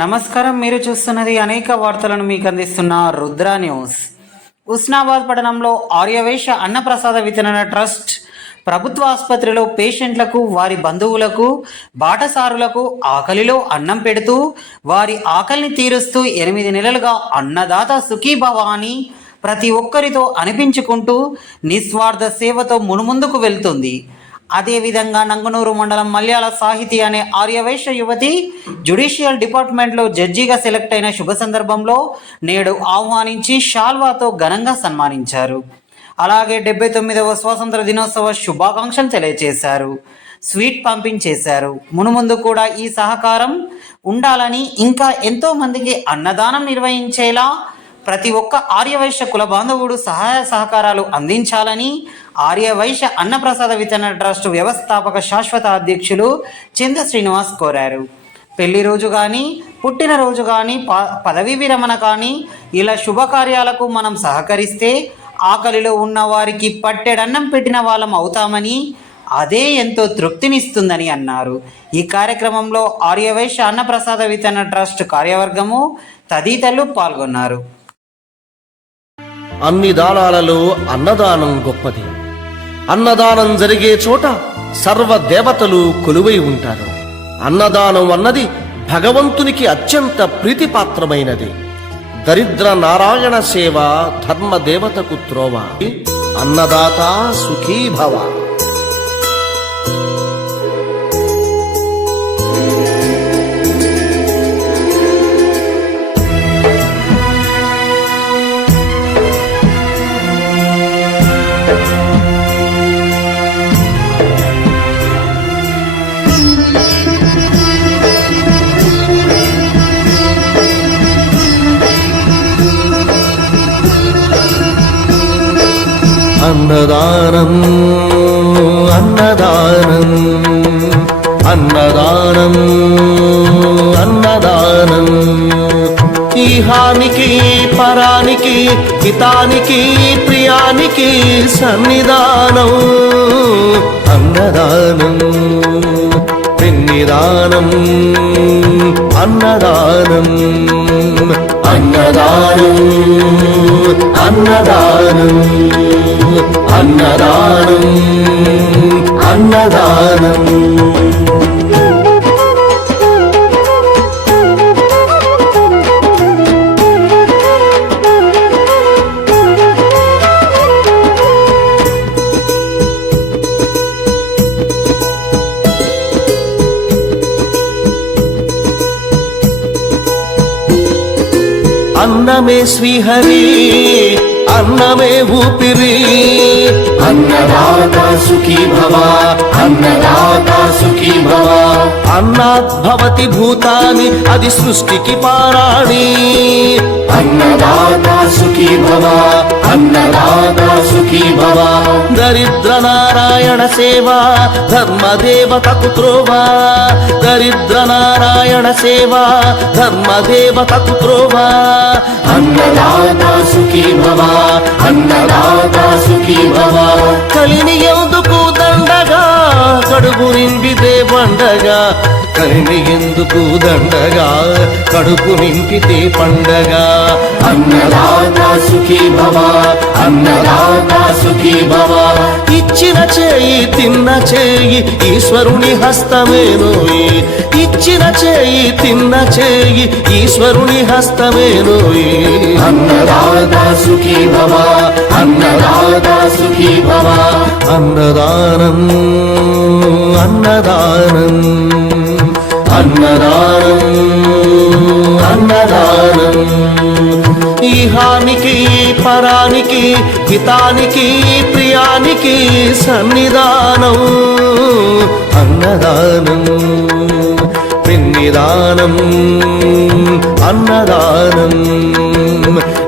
నమస్కారం, మీరు చూస్తున్నది అనేక వార్తలను మీకు అందిస్తున్న రుద్ర న్యూస్. ఉస్నాబాద్ పట్టణంలో ఆర్యవైశ్య అన్నప్రసాద వితరణ ట్రస్ట్ ప్రభుత్వ ఆసుపత్రిలో పేషెంట్లకు, వారి బంధువులకు, బాటసారులకు ఆకలిలో అన్నం పెడుతూ వారి ఆకలిని తీరుస్తూ 8 నెలలుగా అన్నదాత సుఖీభవ అని ప్రతి ఒక్కరితో అనిపించుకుంటూ నిస్వార్థ సేవతో మునుముందుకు వెళ్తుంది. అదేవిధంగా నంగనూరు మండలం మల్యాల సాహితీ అనే ఆర్యవైశ్య యువతి జ్యుడిషియల్ డిపార్ట్మెంట్లో జడ్జిగా సెలెక్ట్ అయిన శుభ సందర్భంలో నేడు ఆహ్వానించి షాల్వాతో ఘనంగా సన్మానించారు. అలాగే 79వ స్వాతంత్ర దినోత్సవ శుభాకాంక్షలు తెలియజేశారు. స్వీట్ పంపించేశారు. మునుముందు కూడా ఈ సహకారం ఉండాలని, ఇంకా ఎంతో మందికి అన్నదానం నిర్వహించేలా ప్రతి ఒక్క ఆర్యవైశ్య కుల బాంధవుడు సహాయ సహకారాలు అందించాలని ఆర్యవైశ్య అన్నప్రసాద వితరణ ట్రస్ట్ వ్యవస్థాపక శాశ్వత అధ్యక్షులు చింద శ్రీనివాస్ కోరారు. పెళ్లి రోజు కానీ, పుట్టినరోజు కానీ, పదవీ విరమణ కానీ ఇలా శుభకార్యాలకు మనం సహకరిస్తే ఆకలిలో ఉన్న వారికి పట్టెడన్నం పెట్టిన వాళ్ళం అవుతామని, అదే ఎంతో తృప్తినిస్తుందని అన్నారు. ఈ కార్యక్రమంలో ఆర్యవైశ్య అన్నప్రసాద వితరణ ట్రస్ట్ కార్యవర్గము తదితరులు పాల్గొన్నారు. అన్ని దానాలలో అన్నదానం గొప్పది. అన్నదానం జరిగే చోట సర్వ దేవతలు కొలువై ఉంటారు. అన్నదానం అన్నది భగవంతునికి అత్యంత ప్రీతిపాత్రమైనది. దరిద్ర నారాయణ సేవ ధర్మ దేవతకు త్రోవ. అన్నదాత సుఖీభవ. అన్నదానం అన్నదానం అన్నదానం అన్నదానం. ఈహానికి పరానికి హితానికి ప్రియానికి సన్నిధానం. అన్నదానం పిన్నిదానం. అన్నదానం అన్నదానం అన్నదానం అన్నదానం అన్నదానం. అన్నమే శ్రీహరి, అన్నమే ఊపిరి. అన్నదాత సుఖీభవ, అన్నదాత సుఖీభవ. అన్నాద్భవతి భూతాని, అది సృష్టికి పారాణి. అన్నదాత సుఖీభవ, అన్నదాత సుఖీభవ. దరిద్ర నారాయణ సేవ ధర్మదేవతకు త్రోవ. దరిద్ర నారాయణ సేవ ధర్మదేవతకు త్రోవ. అన్నదాత సుఖీభవ, అన్నదాత సుఖీభవ. కలిని ఎందుకు దండగా, కడుపు నింపితే పండగా. కలిని ఎందుకు దండగా, కడుపు నింపితే పండగ. అన్నదాత సుఖీభవ, అన్నదాత సుఖీభవ. ఇచ్చిన చేయి తిన్న చేయి ఈశ్వరుని హస్తమేనోయి. ఇచ్చిన చేయి తిన్న చేయి ఈశ్వరుని హస్తమేనోయి. అన్నదాత సుఖీభవ, అన్నదాత సుఖీభవ. అన్నదానం అన్నదానం అన్నదానం అన్నదానం. ఈహానికి పరానికి హితానికి ప్రియానికి సన్నిధానం. అన్నదానం పిన్నిదానం. అన్నదానం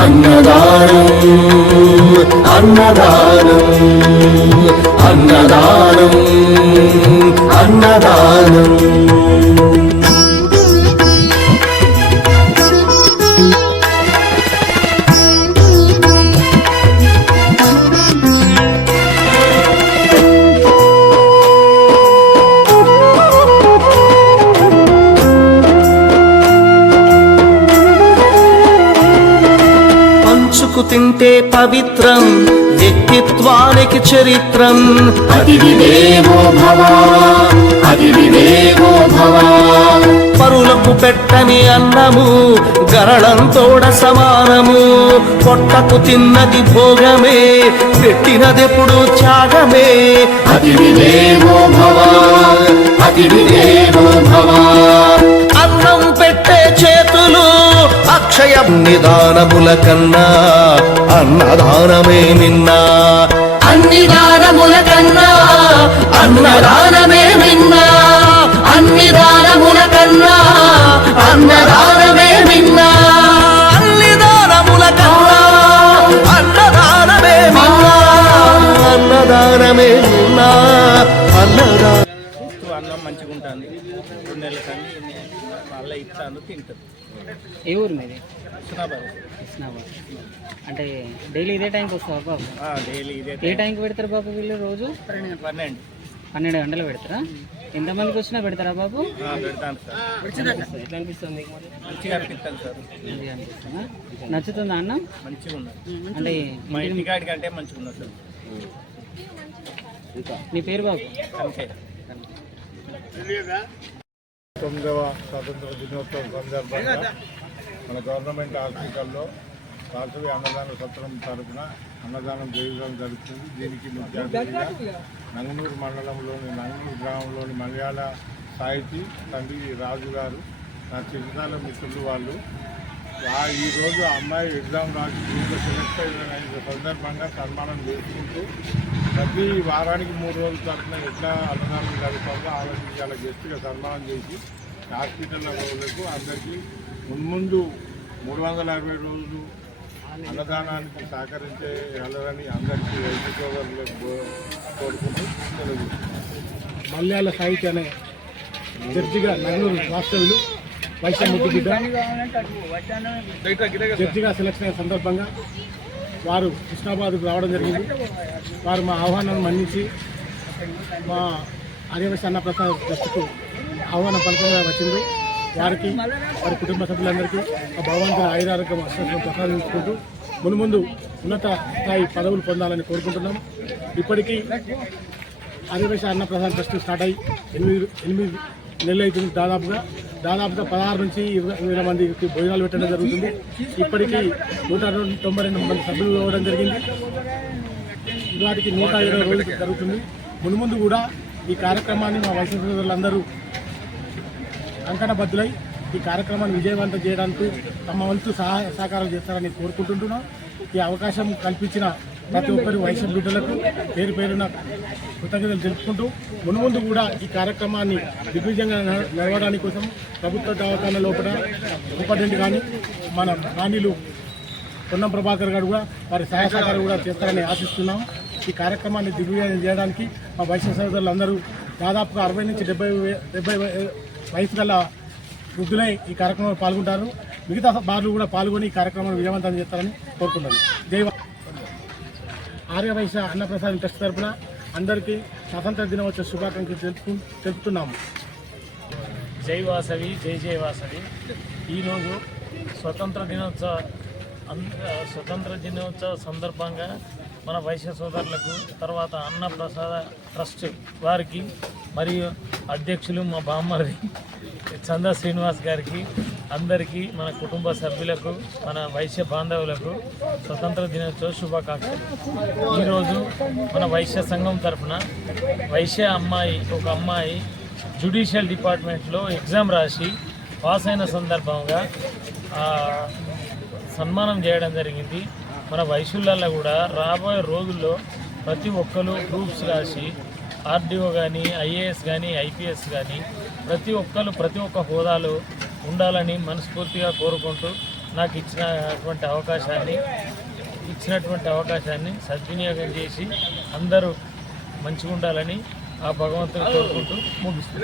అన్నదానం అన్నదానం అన్నదానం అన్నదానం. పంచుకు తింటే పవిత్రం, వ్యక్తిత్వానికి చరిత్రం. అతిథి దేవో భవ, అతిథి దేవో భవ. పరులకు పెట్టని అన్నము గరళంతోడ సమానము. పొట్టకు తిన్నది భోగమే, పెట్టినదెప్పుడు త్యాగమే. అతిథి దేవో భవ, అతిథి దేవో భవ. అన్నం పెట్టే చేతులు అక్షయ నిదానముల కన్నా అన్నదానమే నిన్నా. అన్ని దానముల కన్నా అన్నదానమే నిన్నా. అన్ని దానముల కన్నా అన్నదానమే నిన్నా. అన్ని దానముల కన్నా అన్నదానమే నిన్నా. అన్నదానమే నిన్నా. అన్నదానం. అన్నం మంచిగా ఉంటుంది. 2 నెలల కానీ వాళ్ళ ఇస్తాను తింటారు. ఏ ఊరు మీది? హుస్నాబాద్. హుస్నాబాద్. అంటే డైలీ ఇదే టైంకి వస్తారు బాబు? డైలీ ఇదే. ఏ టైంకి పెడతారు బాబు వీళ్ళు రోజు? 12 గంటలు పెడతారా? ఎంతమందికి వచ్చినా పెడతారా బాబు? పెడతాను సార్. ఎట్లా అనిపిస్తుంది మీకు? మంచిగా అనిపిస్తాను సార్. మంచిగా అనిపిస్తుందా? నచ్చుతుందా అన్నం? మంచిగా ఉన్నది. అంటే మా ఇంటికాడి కంటే మంచిగా ఉన్నది సార్. నీ పేరు బాబు? అంతే. 9వ స్వాతంత్ర దినోత్సవం సందర్భంగా మన గవర్నమెంట్ హాస్పిటల్లో వాసవి అన్నదాన సత్రం తరఫున అన్నదానం చేయడం జరుగుతుంది. దీనికి ముఖ్య అతిథిగా నంగనూరు మండలంలోని నంగనూరు గ్రామంలోని మలయాళ సాహితీ తండ్రి రాజు గారు, నా చిరునాల మిత్రులు వాళ్ళు. ఈరోజు అమ్మాయి ఎగ్జామ్ రాసి దీంట్లో సెలెక్ట్ అయిన సందర్భంగా సన్మానం చేసుకుంటూ ప్రతి వారానికి 3 రోజుల తరఫున ఎట్లా అన్నదానం జరుగుతుందో ఆలోచించాల గెస్ట్గా సన్మానం చేసి హాస్పిటల్ రోజులకు అందరికీ మున్ముందు 360 రోజులు అన్నదానానికి సహకరించగలరని అందరికీ వైద్య సోదరులకు కోరుకుంటూ తెలియజేస్తున్నాను. మలయాళ సాహిత్య అనే జడ్జిగా నగనూరు వాస్తవులు వైశ్యముద్దు బిడ్డ జడ్జిగా సెలక్షన్ అయిన సందర్భంగా వారు హుస్నాబాద్కు రావడం జరిగింది. వారు మా ఆహ్వానాన్ని మన్నించి మా ఆర్యవైశ్య అన్నప్రసాద్ ట్రస్ట్కు ఆహ్వానం పలకగా వచ్చింది. వారికి వారి కుటుంబ సభ్యులందరికీ ఆ భగవంతుని ఆయురారోగ్యం అష్టం ప్రసాదించుకుంటూ మున్ముందు ఉన్నత స్థాయి పదవులు పొందాలని కోరుకుంటున్నాం. ఇప్పటికీ ఆర్యవైశ్య అన్నప్రసాద్ ట్రస్ట్ స్టార్ట్ అయ్యి 8 నెలలు అవుతుంది. దాదాపుగా 16 నుంచి 20 మందికి భోజనాలు పెట్టడం జరుగుతుంది. ఇప్పటికీ 192 మంది సభ్యులు ఇవ్వడం జరిగింది. వాటికి 120 రోజులు జరుగుతుంది. మున్ముందు కూడా ఈ కార్యక్రమాన్ని మా వైశ్య సోదరులందరూ కంకణబద్దులై ఈ కార్యక్రమాన్ని విజయవంతం చేయడానికి తమ వంతు సహకారం చేస్తారని కోరుకుంటున్నాం. ఈ అవకాశం కల్పించిన ప్రతి ఒక్కరి వైశ్య బిడ్డలకు పేరు పేరున కృతజ్ఞతలు తెలుపుకుంటూ మున్ముందు కూడా ఈ కార్యక్రమాన్ని దిగ్విజయంగా నడవడానికి కోసం ప్రభుత్వ దవాఖాన లోపల సూపరింటెండెంట్ కానీ మన రాణిలు పొన్నం ప్రభాకర్ గారు కూడా వారి సహాయ సహకారం కూడా చేస్తారని ఆశిస్తున్నాం. ఈ కార్యక్రమాన్ని దిగ్విజయం చేయడానికి మా వైశ్య సోదరులందరూ దాదాపుగా 60 నుంచి 70 వయసు గల వృద్ధులై ఈ కార్యక్రమంలో పాల్గొంటారు. మిగతా బార్లు కూడా పాల్గొని ఈ కార్యక్రమాన్ని విజయవంతం చేస్తారని కోరుతున్నాను. ఆర్యవైశ్య అన్నప్రసాద్ ట్రస్ట్ తరఫున అందరికీ స్వాతంత్ర దినోత్సవ శుభాకాంక్షలు తెలుపుతున్నాము. జై వాసవి, జై జై వాసవి. ఈరోజు స్వతంత్ర దినోత్సవ సందర్భంగా మన వైశ్య సోదరులకు, తర్వాత అన్నప్రసాద ట్రస్ట్ వారికి మరియు అధ్యక్షులు మా బామ్మరి చందా శ్రీనివాస్ గారికి, అందరికీ, మన కుటుంబ సభ్యులకు, మన వైశ్య బాంధవులకు స్వతంత్ర దినోత్సవ శుభాకాంక్షలు. ఈరోజు మన వైశ్య సంఘం తరఫున ఒక అమ్మాయి జ్యుడిషియల్ డిపార్ట్మెంట్లో ఎగ్జామ్ రాసి పాస్ అయిన సందర్భంగా సన్మానం చేయడం జరిగింది. మన వైశ్యులలో కూడా రాబోయే రోజుల్లో ప్రతి ఒక్కరు గ్రూప్స్ రాసి ఆర్డీఓ కానీ, ఐఏఎస్ కానీ, ఐపీఎస్ కానీ ప్రతి ఒక్క హోదాలో ఉండాలని మనస్ఫూర్తిగా కోరుకుంటూ నాకు ఇచ్చినటువంటి అవకాశాన్ని సద్వినియోగం చేసి అందరూ మంచిగా ఉండాలని ఆ భగవంతుని కోరుకుంటూ ముగిస్తుంది.